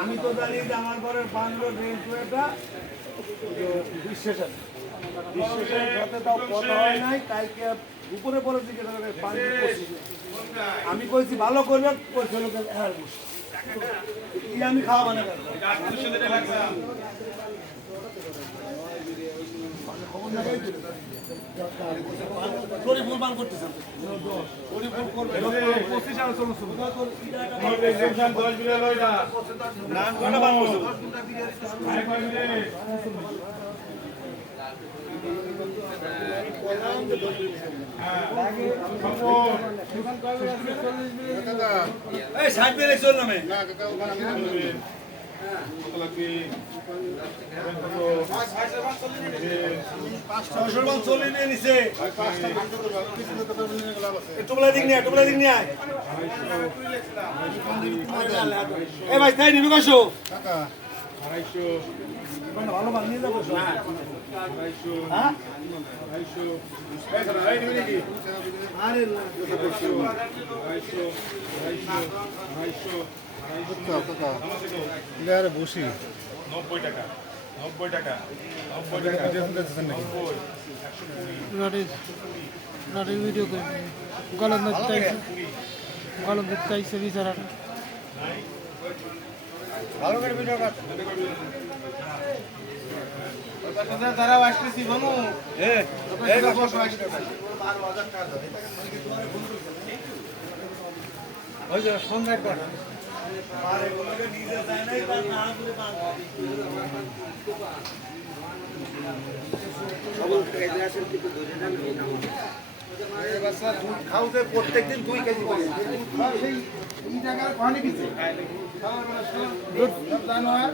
আমি তো জানি যে আমার ঘরের বাংলো রেলওয়েটা বিশ্বের সাথে তাও কথা হয় নাই, কালকে উপরে পরে দিকে পানি আমি কইছি ভালো করবে আমি খাওয়া মানে ফুল পান করতেছেন ভাই তাই নিবি কশো ভালো মাল নিয়ে যাবো বসি 90 টাকা 90 টাকা 90 টাকা নারী ভিডিও করে গলত দেখতে চাইছে বিচারাটা ভালো করে ভিডিও কর তারা আসতেছি বানু এই বসো ওই যে সন্ধ্যায় কর আরে ওনাকে নিজে যায় নাই তার না বলে বান সবল কেজি আছে কিন্তু ধরে না এই বাচ্চা দুধ খাওতে প্রত্যেকদিন 2 কেজি করে সেই এই জায়গার পানি কিছে দুধ জানোয়ার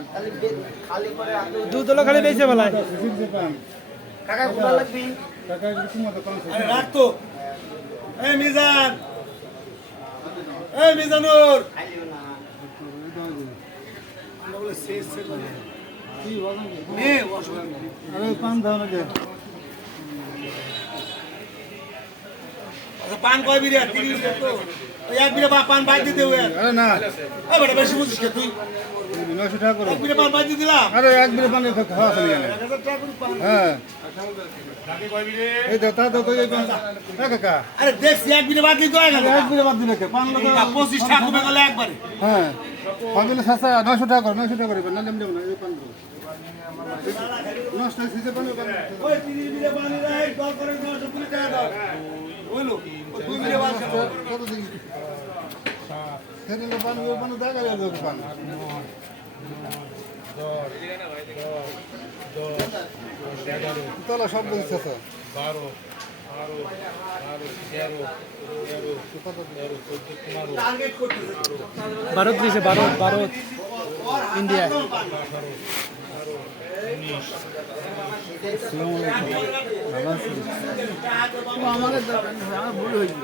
খালি করে দুধ হলো খালি বেঁচে বেলায় কাকা কোথা লাগবি কাকা কিছু মত কম আরে রাখ তো এই মিজান এই মিজানুর খাইও না আমরা বলে শেষ শেষ কি বলেন নে আরে পান দাও না দে পান কয় বিরে 30 তো এক বিরে পান বাদ দিতে হবে আরে না এ বড় বেশি বুঝিস কে তুই 900 টাকা করে এক বিরে পান বাদ দিয়ে দিলাম আরে এক বিরে পান খাওয়া চলে গেল 1000 টাকা করে পান হ্যাঁ লাগে কয় বিরে এই দাতা দাতা এই পান কাকা আরে দেখ এক বিরে বাদ দিতে হয় না এক বিরে বাদ দিবে কে পান লাগা 25 টাকা কমে গেল একবারে হ্যাঁ পাবিলে সাসা 900 টাকা করে 900 টাকা করে না দেব না এই পান নষ্ট হইছে পান ওই 30 বিরে পানি রাখ দর করে 920 টাকা দাও হইলো ওই 2 বিরে বাদ কত দিন খেলে পান ও পান দাগা গেল পান তোলা সব দিচ্ছে স্যার 12 টার্গেট করতেছে ভারত দিয়েছে ভারত ইন্ডিয়া আমাদের ভুল হয়েছে